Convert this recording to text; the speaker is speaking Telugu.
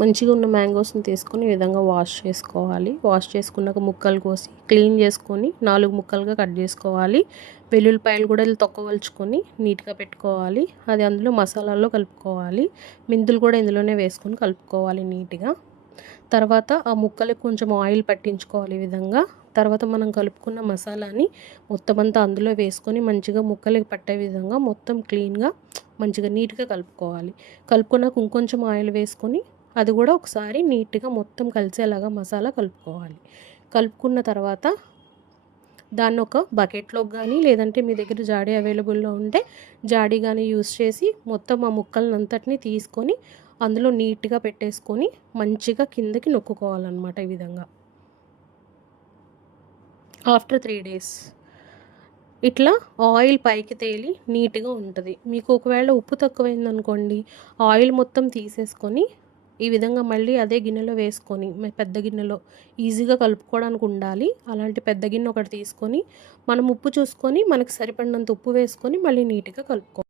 మంచిగా ఉన్న మ్యాంగోస్ని తీసుకొని ఈ విధంగా వాష్ చేసుకోవాలి. వాష్ చేసుకున్నాక ముక్కలు కోసి క్లీన్ చేసుకొని 4 ముక్కలుగా కట్ చేసుకోవాలి. వెల్లుల్లిపాయలు కూడా తొక్కవలుచుకొని నీట్గా పెట్టుకోవాలి. అది అందులో మసాలాల్లో కలుపుకోవాలి. మెంతులు కూడా ఇందులోనే వేసుకొని కలుపుకోవాలి నీట్గా. తర్వాత ఆ ముక్కలకు కొంచెం ఆయిల్ పట్టించుకోవాలి ఈ విధంగా. తర్వాత మనం కలుపుకున్న మసాలాని మొత్తం అంతా అందులో వేసుకొని మంచిగా ముక్కలకి పట్టే విధంగా మొత్తం క్లీన్గా మంచిగా నీట్గా కలుపుకోవాలి. కలుపుకున్నాక ఇంకొంచెం ఆయిల్ వేసుకొని అది కూడా ఒకసారి నీట్గా మొత్తం కలిసేలాగా మసాలా కలుపుకోవాలి. కలుపుకున్న తర్వాత దాన్ని ఒక బకెట్లోకి కానీ లేదంటే మీ దగ్గర జాడీ అవైలబుల్లో ఉంటే జాడీ కానీ యూస్ చేసి మొత్తం ఆ ముక్కలనంతటిని తీసుకొని అందులో నీట్గా పెట్టేసుకొని మంచిగా కిందకి నొక్కుకోవాలన్నమాట ఈ విధంగా. ఆఫ్టర్ 3 days ఇట్లా ఆయిల్ పైకి తేలి నీట్గా ఉంటుంది. మీకు ఒకవేళ ఉప్పు తక్కువైందనుకోండి, ఆయిల్ మొత్తం తీసేసుకొని ఈ విధంగా మళ్ళీ అదే గిన్నెలో వేసుకొని పెద్ద గిన్నెలో ఈజీగా కలుపుకోవడానికి ఉండాలి. అలాంటి పెద్ద గిన్నె ఒకటి తీసుకొని మనం ఉప్పు చూసుకొని మనకు సరిపడినంత ఉప్పు వేసుకొని మళ్ళీ నీట్గా కలుపుకోవాలి.